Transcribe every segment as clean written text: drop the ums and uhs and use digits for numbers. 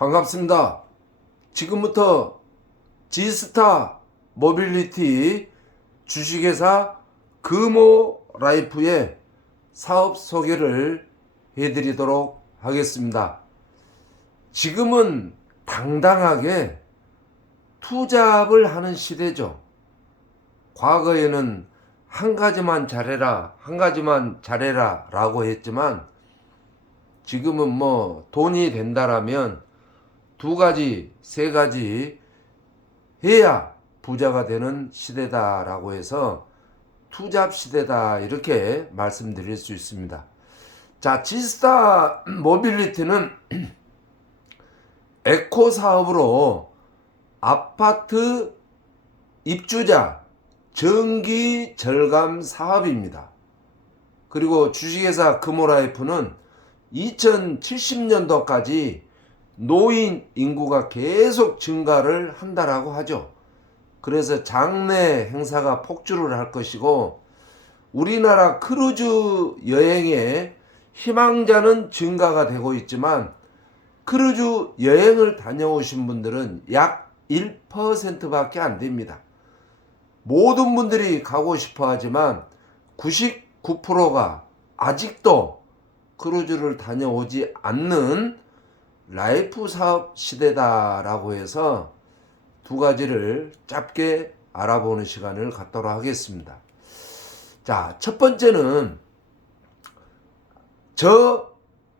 반갑습니다. 지금부터 지스타 모빌리티 주식회사 금호라이프의 사업 소개를 해드리도록 하겠습니다. 지금은 당당하게 투잡을 하는 시대죠. 과거에는 한 가지만 잘해라, 한 가지만 잘해라 라고 했지만 지금은 돈이 된다라면 두 가지, 세 가지 해야 부자가 되는 시대다라고 해서 투잡 시대다 이렇게 말씀드릴 수 있습니다. 자, 지스타 모빌리티는 에코 사업으로 아파트 입주자 전기 절감 사업입니다. 그리고 주식회사 금호라이프는 2070년도까지 노인 인구가 계속 증가를 한다라고 하죠. 그래서 장래 행사가 폭주를 할 것이고 우리나라 크루즈 여행의 희망자는 증가가 되고 있지만 크루즈 여행을 다녀오신 분들은 약 1%밖에 안 됩니다. 모든 분들이 가고 싶어 하지만 99%가 아직도 크루즈를 다녀오지 않는 라이프 사업 시대다라고 해서 두 가지를 짧게 알아보는 시간을 갖도록 하겠습니다. 자, 첫 번째는 저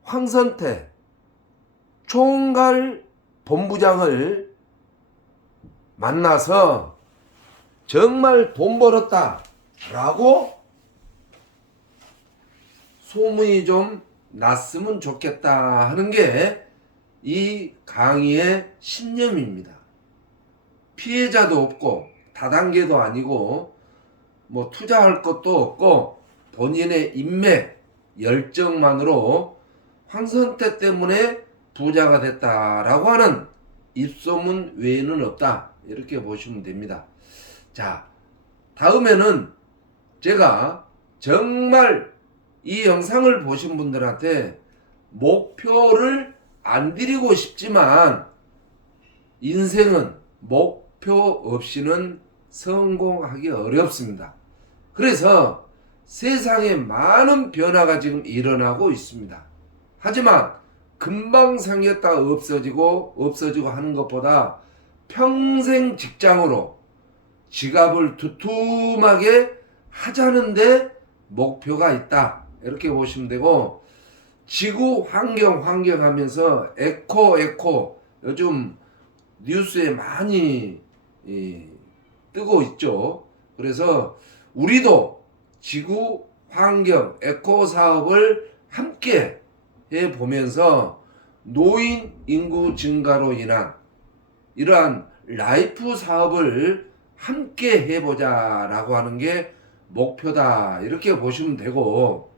황선태 총괄 본부장을 만나서 정말 돈 벌었다 라고 소문이 좀 났으면 좋겠다 하는 게 이 강의의 신념입니다. 피해자도 없고 다단계도 아니고 투자할 것도 없고 본인의 인맥 열정만으로 황선태 때문에 부자가 됐다라고 하는 입소문 외에는 없다 이렇게 보시면 됩니다. 자, 다음에는 제가 정말 이 영상을 보신 분들한테 목표를 안 드리고 싶지만 인생은 목표 없이는 성공하기 어렵습니다. 그래서 세상에 많은 변화가 지금 일어나고 있습니다. 하지만 금방 생겼다 없어지고 하는 것보다 평생 직장으로 지갑을 두툼하게 하자는데 목표가 있다 이렇게 보시면 되고, 지구 환경 하면서 에코 요즘 뉴스에 많이 뜨고 있죠. 그래서 우리도 지구 환경 에코 사업을 함께 해 보면서 노인 인구 증가로 인한 이러한 라이프 사업을 함께 해보자라고 하는 게 목표다 이렇게 보시면 되고,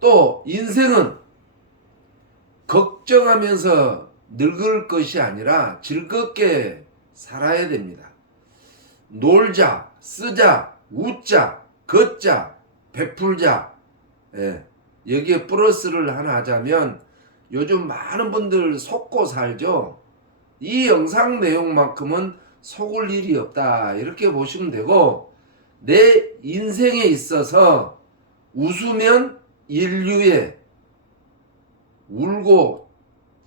또 인생은 걱정하면서 늙을 것이 아니라 즐겁게 살아야 됩니다. 놀자, 쓰자, 웃자, 걷자, 베풀자. 여기에 플러스를 하나 하자면 요즘 많은 분들 속고 살죠. 이 영상 내용만큼은 속을 일이 없다 이렇게 보시면 되고, 내 인생에 있어서 웃으면 인류에 울고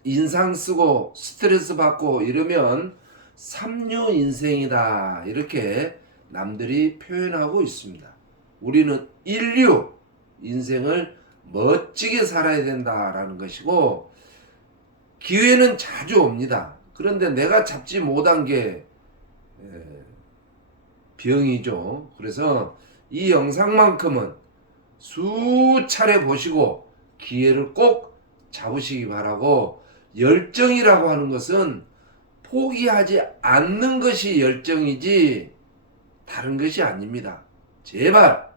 인상 쓰고 스트레스 받고 이러면 삼류 인생이다 이렇게 남들이 표현하고 있습니다. 우리는 인류 인생을 멋지게 살아야 된다라는 것이고, 기회는 자주 옵니다. 그런데 내가 잡지 못한 게 병이죠. 그래서 이 영상만큼은 수차례 보시고 기회를 꼭 잡으시기 바라고, 열정이라고 하는 것은 포기하지 않는 것이 열정이지 다른 것이 아닙니다. 제발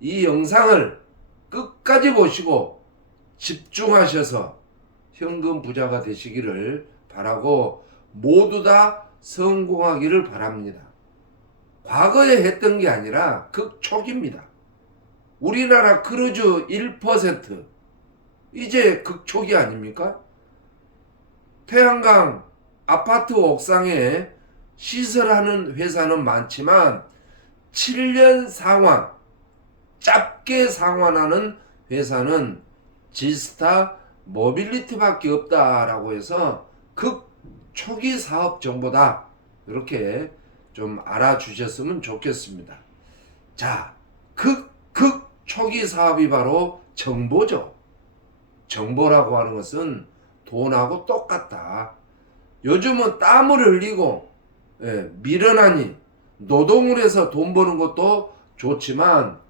이 영상을 끝까지 보시고 집중하셔서 현금 부자가 되시기를 바라고 모두 다 성공하기를 바랍니다. 과거에 했던 게 아니라 극초기입니다. 우리나라 크루즈 1% 이제 극초기 아닙니까? 태양광 아파트 옥상에 시설하는 회사는 많지만 7년 상환, 짧게 상환하는 회사는 지스타 모빌리티밖에 없다라고 해서 극 초기 사업 정보다. 이렇게 좀 알아주셨으면 좋겠습니다. 자, 극 초기 사업이 바로 정보죠. 정보라고 하는 것은 돈하고 똑같다. 요즘은 땀을 흘리고 미련하니 노동을 해서 돈 버는 것도 좋지만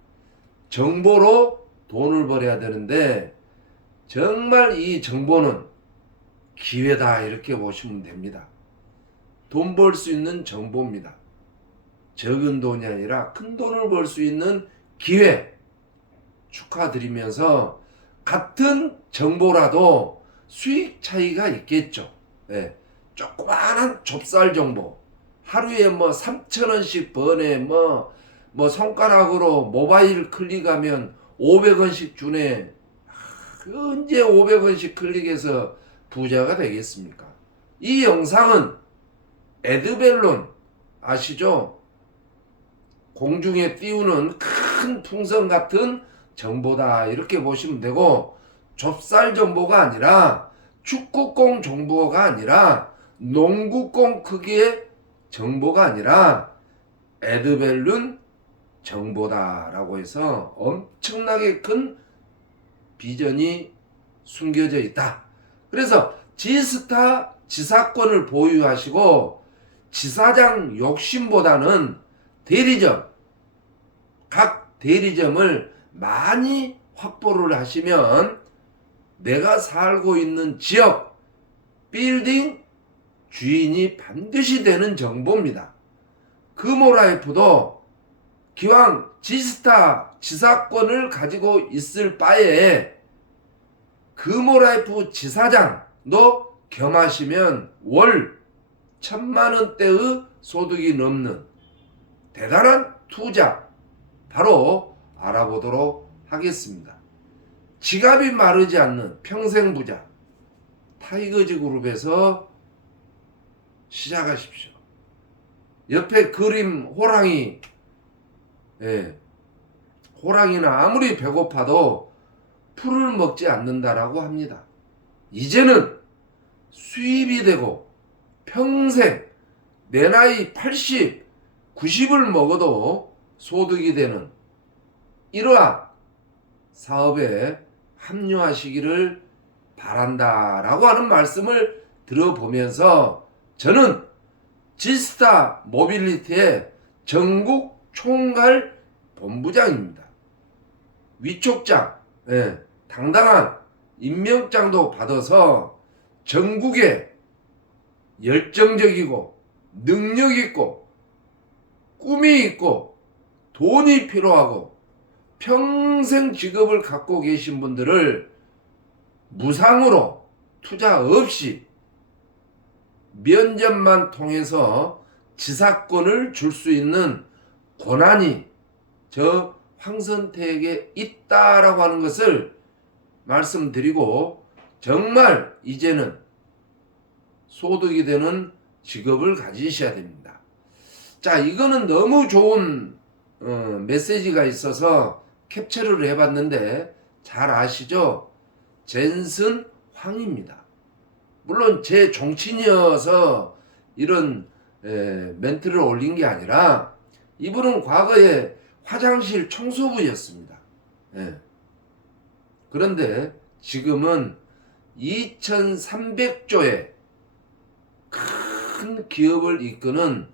정보로 돈을 벌어야 되는데, 정말 이 정보는 기회다 이렇게 보시면 됩니다. 돈 벌 수 있는 정보입니다. 적은 돈이 아니라 큰 돈을 벌 수 있는 기회 축하드리면서, 같은 정보라도 수익 차이가 있겠죠. 조그마한 좁쌀 정보 하루에 뭐 3,000원씩 버네, 뭐 손가락으로 모바일 클릭하면 500원씩 주네. 언제 500원씩 클릭해서 부자가 되겠습니까? 이 영상은 에드벨론 아시죠? 공중에 띄우는 큰 풍선 같은 정보다 이렇게 보시면 되고, 좁쌀 정보가 아니라 축구공 정보가 아니라 농구공 크기의 정보가 아니라 에드벨룬 정보다라고 해서 엄청나게 큰 비전이 숨겨져 있다. 그래서 지스타 지사권을 보유하시고 지사장 욕심보다는 대리점, 각 대리점을 많이 확보를 하시면 내가 살고 있는 지역, 빌딩 주인이 반드시 되는 정보입니다. 금호라이프도 기왕 지스타 지사권을 가지고 있을 바에 금호라이프 지사장도 겸하시면 월 1,000만원대의 소득이 넘는 대단한 투자 바로 알아보도록 하겠습니다. 지갑이 마르지 않는 평생 부자 타이거즈 그룹에서 시작하십시오. 옆에 그림 호랑이, 호랑이는 아무리 배고파도 풀을 먹지 않는다라고 합니다. 이제는 수입이 되고 평생 내 나이 80, 90을 먹어도 소득이 되는 이러한 사업에 합류하시기를 바란다라고 하는 말씀을 들어보면서, 저는 지스타 모빌리티의 전국 총괄 본부장입니다. 위촉장, 당당한 임명장도 받아서 전국에 열정적이고 능력있고 꿈이 있고 돈이 필요하고 평생 직업을 갖고 계신 분들을 무상으로 투자 없이 면접만 통해서 지사권을 줄 수 있는 권한이 저 황선택에게 있다라고 하는 것을 말씀드리고, 정말 이제는 소득이 되는 직업을 가지셔야 됩니다. 자, 이거는 너무 좋은 메시지가 있어서 캡처를 해봤는데 잘 아시죠? 젠슨 황입니다. 물론 제 종친이어서 이런 멘트를 올린 게 아니라 이분은 과거에 화장실 청소부였습니다. 그런데 지금은 2,300조의 큰 기업을 이끄는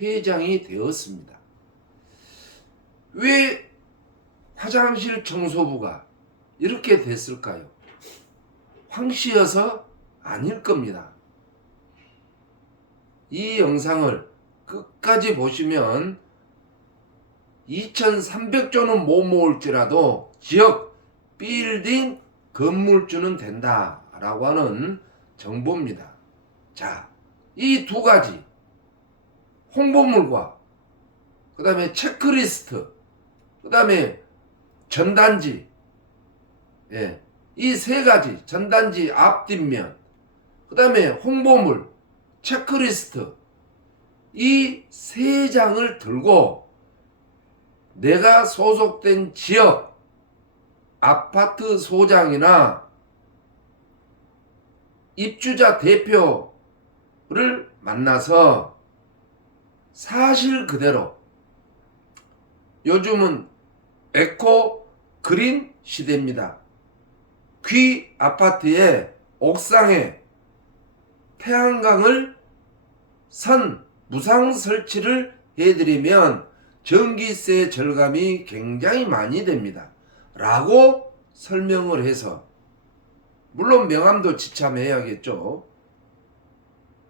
회장이 되었습니다. 왜 화장실 청소부가 이렇게 됐을까요? 황씨여서 아닐 겁니다. 이 영상을 끝까지 보시면 2,300조는 못 모을지라도 지역 빌딩 건물주는 된다라고 하는 정보입니다. 자, 이 두 가지 홍보물과 그 다음에 체크리스트, 그 다음에 전단지, 이 세 가지 전단지 앞뒷면, 그 다음에 홍보물, 체크리스트, 이 세 장을 들고 내가 소속된 지역 아파트 소장이나 입주자 대표를 만나서 사실 그대로, 요즘은 에코 그린 시대입니다. 귀 아파트의 옥상에 태양광을 선 무상 설치를 해드리면 전기세 절감이 굉장히 많이 됩니다 라고 설명을 해서, 물론 명함도 지참해야겠죠.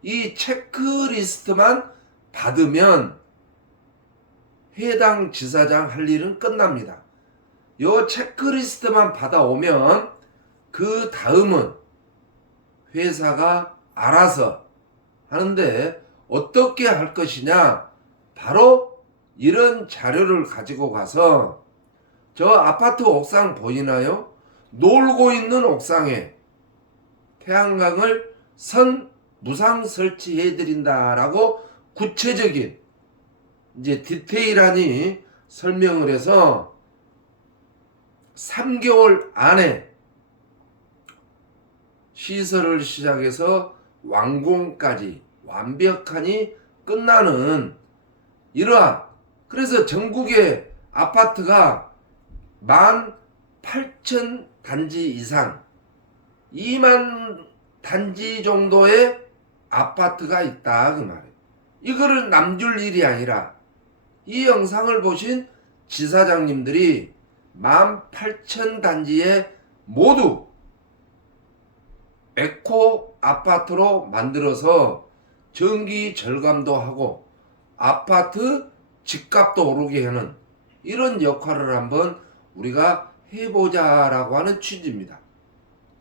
이 체크리스트만 받으면 해당 지사장 할 일은 끝납니다. 요 체크리스트만 받아오면 그 다음은 회사가 알아서 하는데, 어떻게 할 것이냐, 바로 이런 자료를 가지고 가서, 저 아파트 옥상 보이나요? 놀고 있는 옥상에 태양광을 선 무상 설치해 드린다라고 구체적인 이제 디테일하니 설명을 해서 3개월 안에 시설을 시작해서 완공까지 완벽하니 끝나는 이러한, 그래서 전국의 아파트가 18,000 단지 이상, 2만 단지 정도의 아파트가 있다 그 말이에요. 이거를 남줄 일이 아니라 이 영상을 보신 지사장님들이 18,000 단지에 모두 에코 아파트로 만들어서 전기 절감도 하고 아파트 집값도 오르게 하는 이런 역할을 한번 우리가 해보자라고 하는 취지입니다.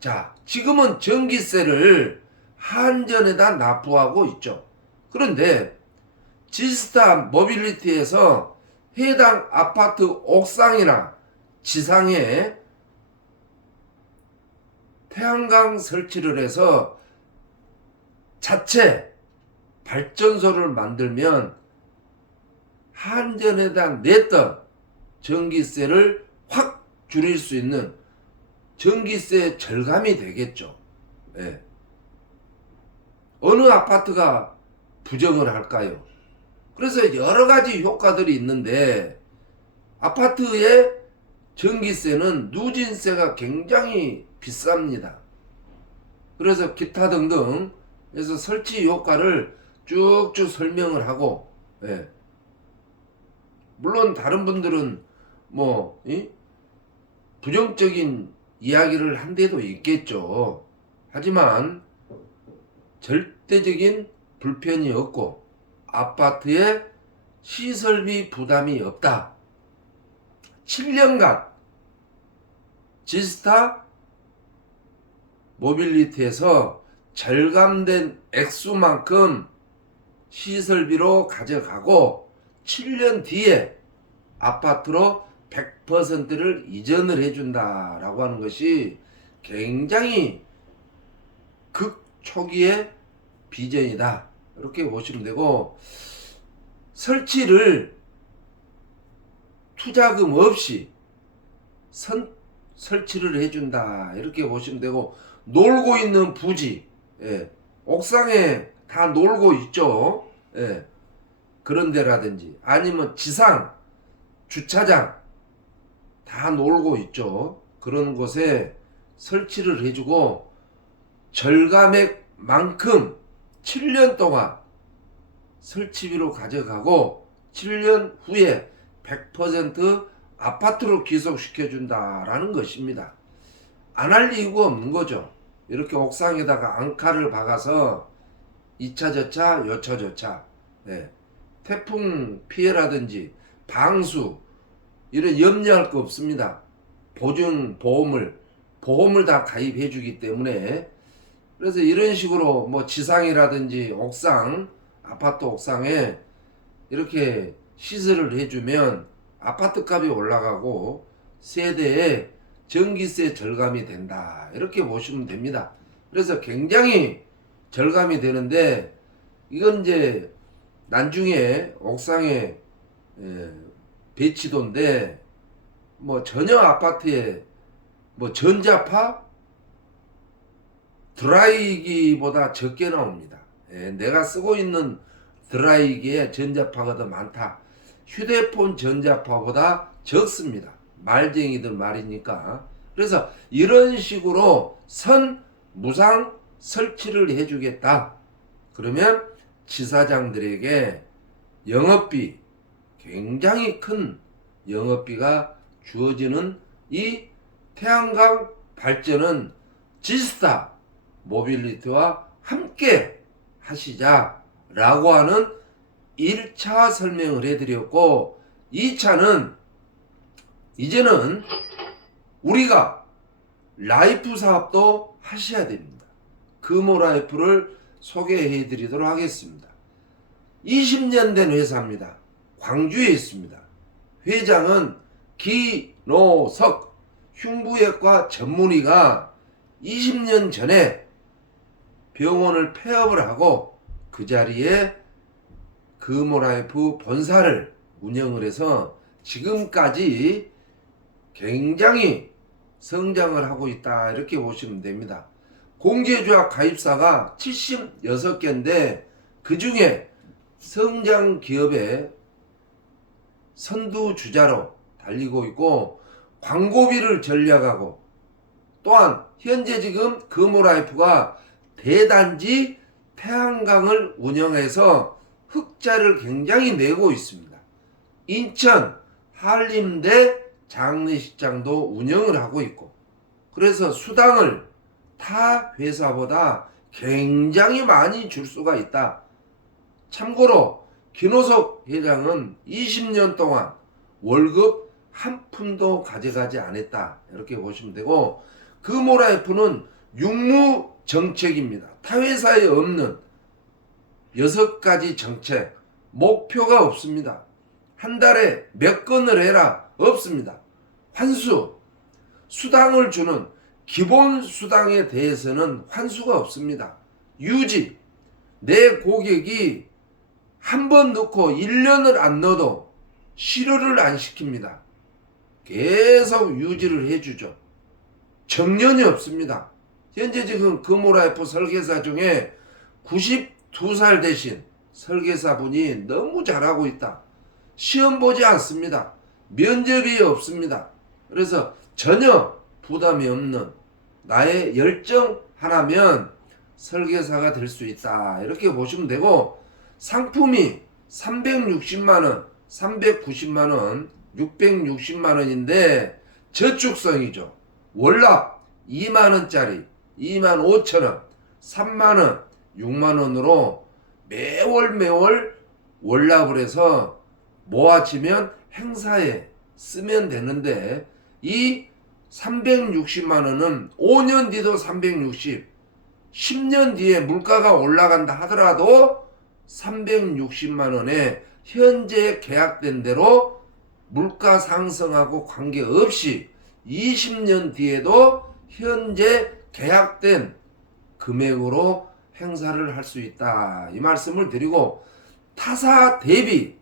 자, 지금은 전기세를 한전에다 납부하고 있죠. 그런데 지스타 모빌리티에서 해당 아파트 옥상이나 지상에 태양광 설치를 해서 자체 발전소를 만들면 한전에다 냈던 전기세를 확 줄일 수 있는 전기세 절감이 되겠죠. 예. 어느 아파트가 부정을 할까요? 그래서 여러 가지 효과들이 있는데, 아파트의 전기세는 누진세가 굉장히 비쌉니다. 그래서 기타 등등 해서 설치 효과를 쭉쭉 설명을 하고, 예. 물론 다른 분들은 뭐 부정적인 이야기를 한 데도 있겠죠. 하지만 절대적인 불편이 없고 아파트에 시설비 부담이 없다. 7년간 지스타 모빌리티에서 절감된 액수만큼 시설비로 가져가고 7년 뒤에 아파트로 100%를 이전을 해준다라고 하는 것이 굉장히 극초기의 비전이다, 이렇게 보시면 되고, 설치를 투자금 없이 설치를 해준다, 이렇게 보시면 되고, 놀고 있는 부지, 예, 옥상에 다 놀고 있죠. 예, 그런 데라든지 아니면 지상 주차장 다 놀고 있죠. 그런 곳에 설치를 해주고 절감액만큼 7년 동안 설치비로 가져가고 7년 후에 100% 아파트로 귀속시켜준다라는 것입니다. 안 할 이유가 없는 거죠. 이렇게 옥상에다가 앙카를 박아서 2차 저차 요차 저차, 네. 태풍 피해라든지 방수 이런 염려할 거 없습니다. 보증 보험을 다 가입해 주기 때문에, 그래서 이런 식으로 뭐 지상이라든지 옥상, 아파트 옥상에 이렇게 시설을 해주면 아파트 값이 올라가고 세대에 전기세 절감이 된다, 이렇게 보시면 됩니다. 그래서 굉장히 절감이 되는데 이건 이제 나중에 옥상에 배치도인데 뭐 전혀 아파트에 뭐 전자파 드라이기보다 적게 나옵니다. 내가 쓰고 있는 드라이기에 전자파가 더 많다. 휴대폰 전자파보다 적습니다. 말쟁이들 말이니까. 그래서 이런 식으로 선 무상 설치를 해주겠다. 그러면 지사장들에게 영업비, 굉장히 큰 영업비가 주어지는 이 태양광 발전은 지스타 모빌리티와 함께 하시자라고 하는 1차 설명을 해드렸고, 2차는 이제는 우리가 라이프 사업도 하셔야 됩니다. 금호라이프를 소개해 드리도록 하겠습니다. 20년 된 회사입니다. 광주에 있습니다. 회장은 기노석 흉부외과 전문의가 20년 전에 병원을 폐업을 하고 그 자리에 금호라이프 본사를 운영을 해서 지금까지 굉장히 성장을 하고 있다, 이렇게 보시면 됩니다. 공제조합 가입사가 76개인데 그 중에 성장 기업의 선두주자로 달리고 있고, 광고비를 전략하고, 또한 현재 지금 금호라이프가 대단지 태양광을 운영해서 흑자를 굉장히 내고 있습니다. 인천 한림대 장례식장도 운영을 하고 있고, 그래서 수당을 타 회사보다 굉장히 많이 줄 수가 있다. 참고로 김호석 회장은 20년 동안 월급 한 푼도 가져가지 않았다, 이렇게 보시면 되고, 금호라이프는 육무 정책입니다. 타 회사에 없는 6가지 정책, 목표가 없습니다. 한 달에 몇 건을 해라, 없습니다. 환수, 수당을 주는 기본 수당에 대해서는 환수가 없습니다. 유지, 내 고객이 한 번 넣고 1년을 안 넣어도 실효를 안 시킵니다. 계속 유지를 해주죠. 정년이 없습니다. 현재 지금 금호라이프 설계사 중에 92살 되신 설계사분이 너무 잘하고 있다. 시험 보지 않습니다. 면접이 없습니다. 그래서 전혀 부담이 없는 나의 열정 하나면 설계사가 될 수 있다, 이렇게 보시면 되고, 상품이 360만원, 390만원, 660만원인데 저축성이죠. 월납 2만원짜리 25,000원, 3만원, 6만원으로 매월 월납을 해서 모아지면 행사에 쓰면 되는데, 이 360만원은 5년 뒤도 360, 10년 뒤에 물가가 올라간다 하더라도 360만원에 현재 계약된 대로 물가 상승하고 관계없이 20년 뒤에도 현재 계약된 금액으로 행사를 할 수 있다, 이 말씀을 드리고, 타사 대비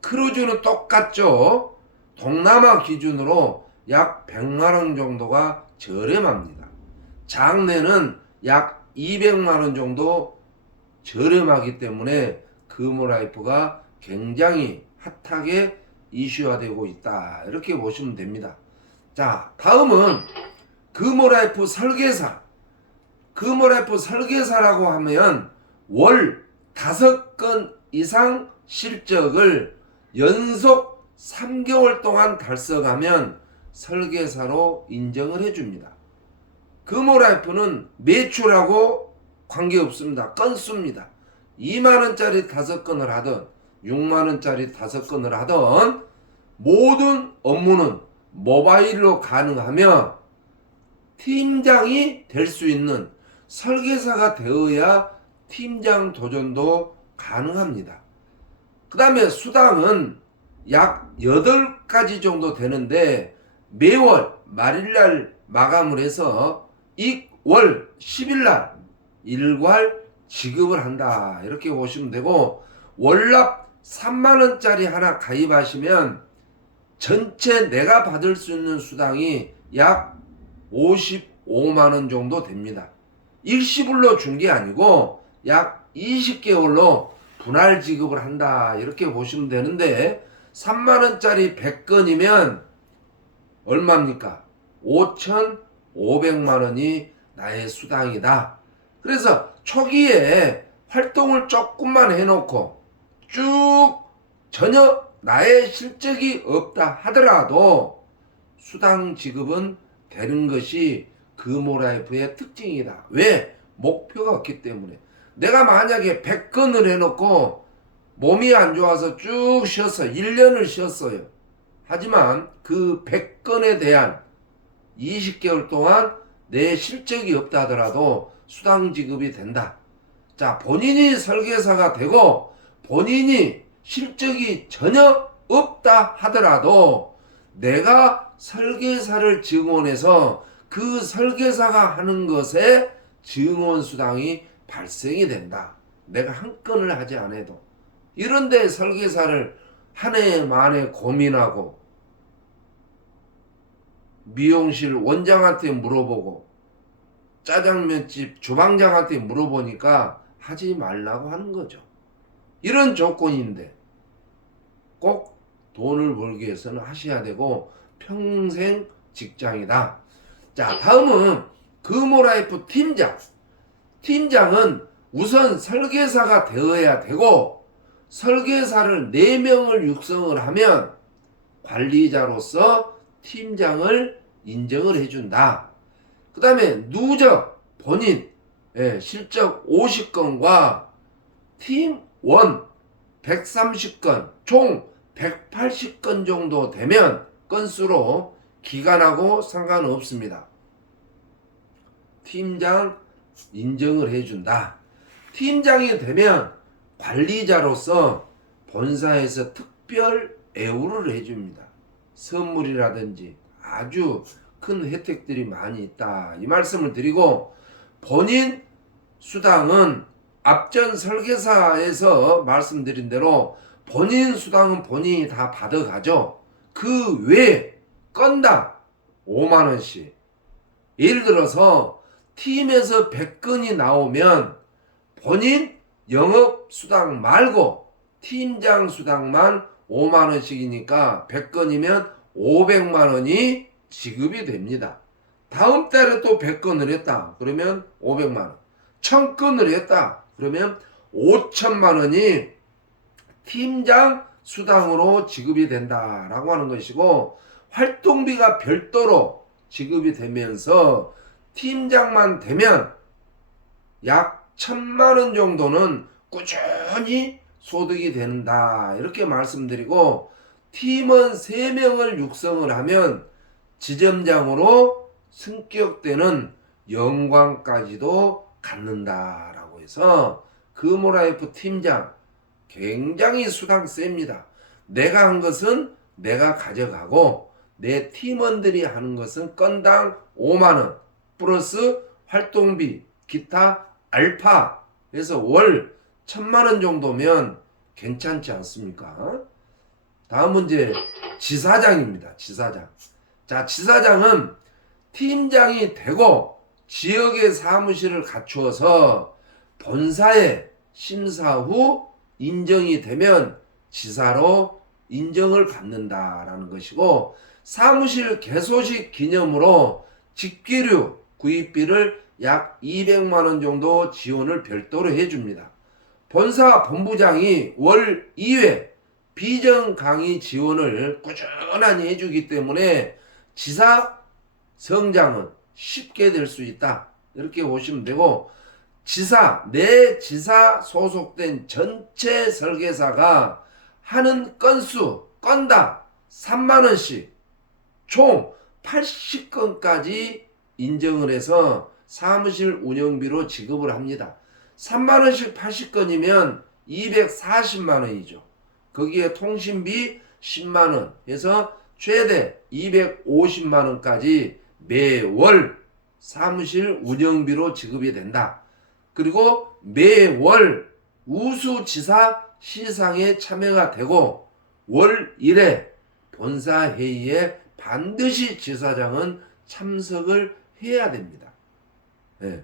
크루즈는 똑같죠. 동남아 기준으로 약 100만원 정도가 저렴합니다. 장내는 약 200만원 정도 저렴하기 때문에 금호라이프가 굉장히 핫하게 이슈화되고 있다, 이렇게 보시면 됩니다. 자, 다음은 금호라이프 설계사. 금호라이프 설계사라고 하면 월 5건 이상 실적을 연속 3개월 동안 달성하면 설계사로 인정을 해줍니다. 금호라이프는 매출하고 관계없습니다. 건수입니다. 2만원짜리 5건을 하든 6만원짜리 5건을 하든 모든 업무는 모바일로 가능하며 팀장이 될 수 있는 설계사가 되어야 팀장 도전도 가능합니다. 그 다음에 수당은 약 8가지 정도 되는데 매월 말일날 마감을 해서 이 월 10일날 일괄 지급을 한다. 이렇게 보시면 되고, 월납 3만원짜리 하나 가입하시면 전체 내가 받을 수 있는 수당이 약 55만원 정도 됩니다. 일시불로 준 게 아니고 약 20개월로 분할 지급을 한다. 이렇게 보시면 되는데, 3만원짜리 100건이면 얼마입니까? 5,500만원이 나의 수당이다. 그래서 초기에 활동을 조금만 해놓고 쭉 전혀 나의 실적이 없다 하더라도 수당 지급은 되는 것이 금호라이프의 특징이다. 왜? 목표가 없기 때문에. 내가 만약에 100건을 해놓고 몸이 안 좋아서 쭉 쉬었어요. 1년을 쉬었어요. 하지만 그 100건에 대한 20개월 동안 내 실적이 없다 하더라도 수당 지급이 된다. 자, 본인이 설계사가 되고 본인이 실적이 전혀 없다 하더라도 내가 설계사를 증언해서 그 설계사가 하는 것에 증언 수당이 발생이 된다. 내가 한 건을 하지 않아도. 이런데 설계사를 한 해 만에 고민하고 미용실 원장한테 물어보고 짜장면집 주방장한테 물어보니까 하지 말라고 하는 거죠. 이런 조건인데 꼭 돈을 벌기 위해서는 하셔야 되고 평생 직장이다. 자, 다음은 금호라이프 팀장. 팀장은 우선 설계사가 되어야 되고 설계사를 4명을 육성을 하면 관리자로서 팀장을 인정을 해준다. 그 다음에 누적 본인 실적 50건과 팀원 130건 총 180건 정도 되면 건수로 기간하고 상관없습니다. 팀장 인정을 해준다. 팀장이 되면 관리자로서 본사에서 특별 애우를 해줍니다. 선물이라든지 아주 큰 혜택들이 많이 있다. 이 말씀을 드리고 본인 수당은 앞전 설계사에서 말씀드린 대로 본인 수당은 본인이 다 받아가죠. 그 외에 건당 5만원씩. 예를 들어서 팀에서 100건이 나오면 본인 영업수당 말고 팀장 수당만 5만원씩이니까 100건이면 500만원이 지급이 됩니다. 다음 달에 또 100건을 했다. 그러면 500만원. 1000건을 했다. 그러면 5천만원이 팀장 수당으로 지급이 된다라고 하는 것이고, 활동비가 별도로 지급이 되면서 팀장만 되면 약 1000만원 정도는 꾸준히 소득이 된다. 이렇게 말씀드리고, 팀원 3명을 육성을 하면 지점장으로 승격되는 영광까지도 갖는다라고 해서 금호라이프 팀장 굉장히 수당 셉니다. 내가 한 것은 내가 가져가고 내 팀원들이 하는 것은 건당 5만원 플러스 활동비 기타 알파 해서 월 1000만원 정도면 괜찮지 않습니까? 다음 문제 지사장입니다. 지사장. 자, 지사장은 팀장이 되고 지역의 사무실을 갖추어서 본사에 심사 후 인정이 되면 지사로 인정을 받는다라는 것이고, 사무실 개소식 기념으로 직기류 구입비를 약 200만원 정도 지원을 별도로 해줍니다. 본사 본부장이 월 2회 비정 강의 지원을 꾸준히 해주기 때문에 지사 성장은 쉽게 될 수 있다. 이렇게 보시면 되고, 내 지사 소속된 전체 설계사가 하는 건수 건당 3만원씩 총 80건까지 인정을 해서 사무실 운영비로 지급을 합니다. 3만원씩 80건이면 240만원이죠. 거기에 통신비 10만원 해서 최대 250만원까지 매월 사무실 운영비로 지급이 된다. 그리고 매월 우수지사 시상에 참여가 되고 월 1회 본사회의에 반드시 지사장은 참석을 해야 됩니다. 예.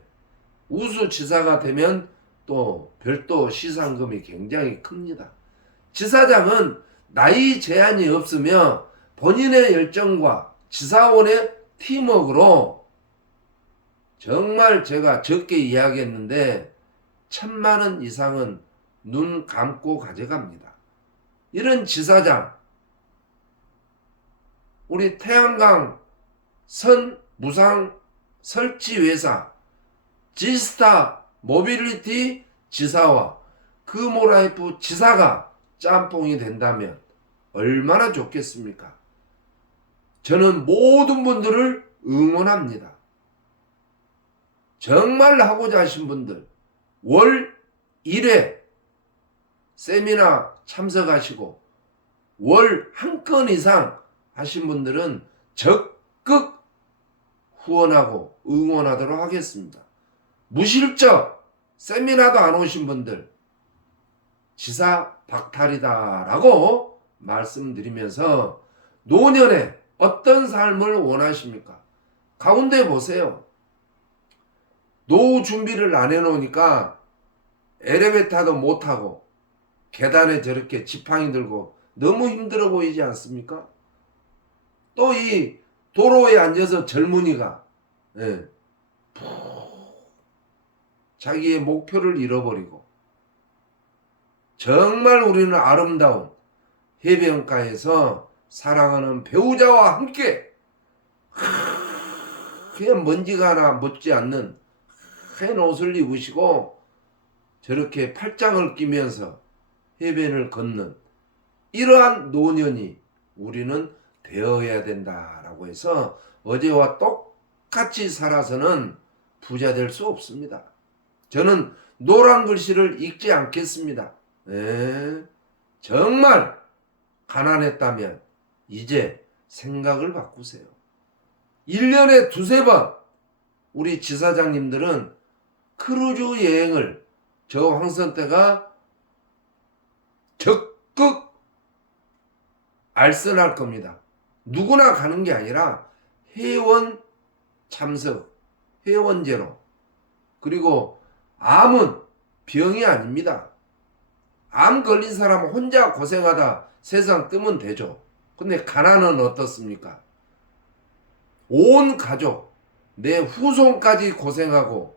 우수지사가 되면 또 별도 시상금이 굉장히 큽니다. 지사장은 나이 제한이 없으며 본인의 열정과 지사원의 팀워크로 정말 제가 적게 이야기했는데 1,000만 원 이상은 눈 감고 가져갑니다. 이런 지사장, 우리 태양광 선 무상 설치 회사 지스타 모빌리티 지사와 그모라이프 지사가 짬뽕이 된다면 얼마나 좋겠습니까? 저는 모든 분들을 응원합니다. 정말 하고자 하신 분들 월 1회 세미나 참석하시고 월 한 건 이상 하신 분들은 적극 후원하고 응원하도록 하겠습니다. 무실적 세미나도 안 오신 분들 지사 박탈이다라고 말씀드리면서 노년에 어떤 삶을 원하십니까? 가운데 보세요. 노후 준비를 안 해놓으니까 엘리베이터도 못 타고 계단에 저렇게 지팡이 들고 너무 힘들어 보이지 않습니까? 또 이 도로에 앉아서 젊은이가 자기의 목표를 잃어버리고 정말 우리는 아름다운 해변가에서 사랑하는 배우자와 함께 그냥 먼지가 하나 묻지 않는 한 옷을 입으시고 저렇게 팔짱을 끼면서 해변을 걷는 이러한 노년이 우리는 되어야 된다라고 해서 어제와 똑같이 살아서는 부자 될 수 없습니다. 저는 노란 글씨를 읽지 않겠습니다. 정말 가난했다면 이제 생각을 바꾸세요. 1년에 두세 번 우리 지사장님들은 크루즈 여행을 저 황선태가 적극 알선할 겁니다. 누구나 가는 게 아니라 회원 참석, 회원제로. 그리고 암은 병이 아닙니다. 암 걸린 사람은 혼자 고생하다 세상 뜨면 되죠. 근데 가난은 어떻습니까? 온 가족, 내 후손까지 고생하고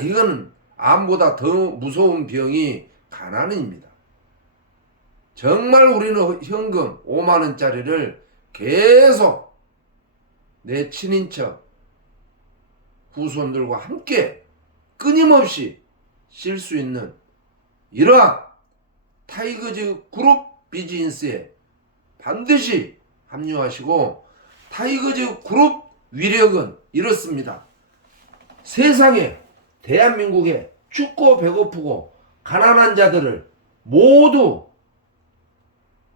이거는 암보다 더 무서운 병이 가난입니다. 정말 우리는 현금 5만 원짜리를 계속 내 친인척 후손들과 함께 끊임없이 쉴 수 있는 이러한 타이거즈 그룹 비즈니스에 반드시 합류하시고 타이거즈 그룹 위력은 이렇습니다. 세상에 대한민국에 춥고 배고프고 가난한 자들을 모두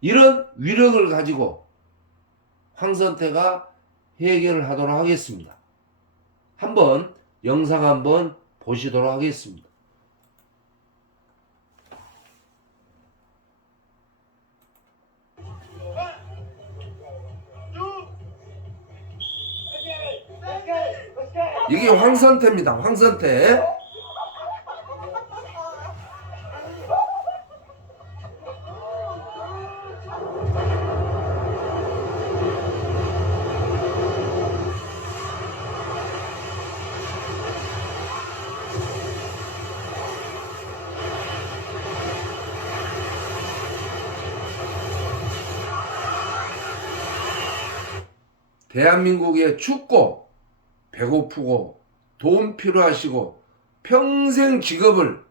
이런 위력을 가지고 황선태가 해결을 하도록 하겠습니다. 한번 영상 한번 보시도록 하겠습니다. 이게 황선태입니다. 황선태. 대한민국에 춥고 배고프고 돈 필요하시고 평생 직업을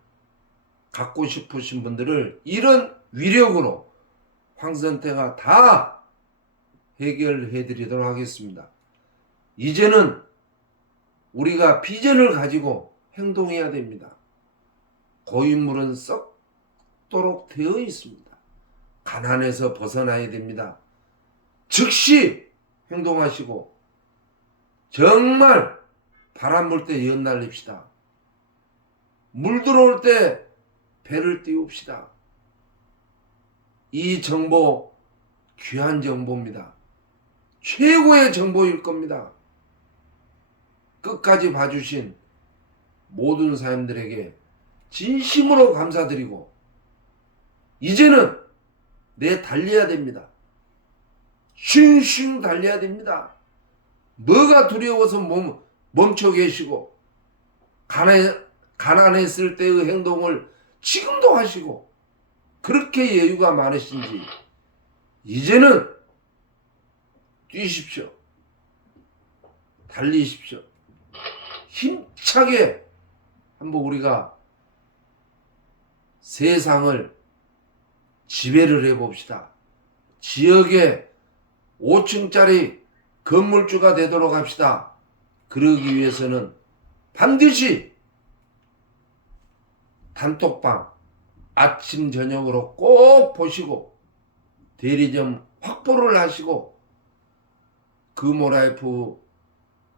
갖고 싶으신 분들을 이런 위력으로 황선태가 다 해결해 드리도록 하겠습니다. 이제는 우리가 비전을 가지고 행동해야 됩니다. 고인물은 썩도록 되어 있습니다. 가난에서 벗어나야 됩니다. 즉시 행동하시고 정말 바람 불 때 연날립시다. 물 들어올 때 배를 띄웁시다. 이 정보 귀한 정보입니다. 최고의 정보일 겁니다. 끝까지 봐주신 모든 사람들에게 진심으로 감사드리고 이제는 내 달려야 됩니다. 슝슝 달려야 됩니다. 뭐가 두려워서 멈춰 계시고 가난했을 때의 행동을 지금도 하시고 그렇게 여유가 많으신지 이제는 뛰십시오. 달리십시오. 힘차게 한번 우리가 세상을 지배를 해봅시다. 지역에 5층짜리 건물주가 되도록 합시다. 그러기 위해서는 반드시 단톡방 아침 저녁으로 꼭 보시고 대리점 확보를 하시고 금호라이프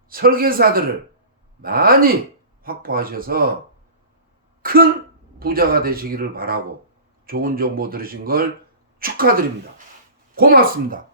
설계사들을 많이 확보하셔서 큰 부자가 되시기를 바라고 좋은 정보 들으신 걸 축하드립니다. 고맙습니다.